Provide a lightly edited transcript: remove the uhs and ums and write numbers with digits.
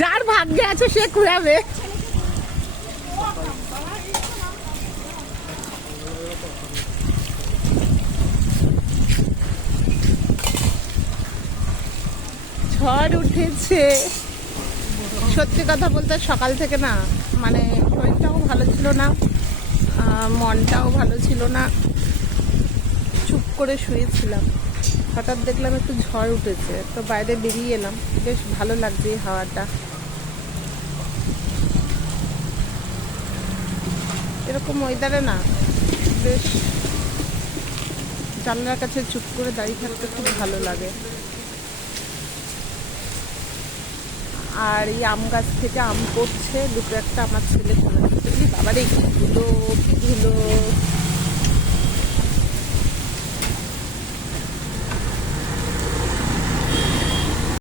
যার ভাগ্যে আছে সে কুড়াবে। ঝড় উঠেছে। সত্যি কথা বলতে সকাল থেকে না, মানে শরীরটাও ভালো ছিল না, মনটাও ভালো ছিল না, চুপ করে শুয়েছিলাম। হঠাৎ দেখলাম একটু ঝড় উঠেছে, তো বাইরে বেরিয়ে এলাম। বেশ ভালো লাগছে এই হাওয়াটা। এরকম ওয়েদারে না বেশ জানলার কাছে চুপ করে দাঁড়িয়ে থাকতে খুব ভালো লাগে। আর এই আম গাছ থেকে আম পড়ছে, দুটো একটা আমার ছেলে তুলে দিচ্ছে। বাবারে কি ধুলো, কি ধুলো!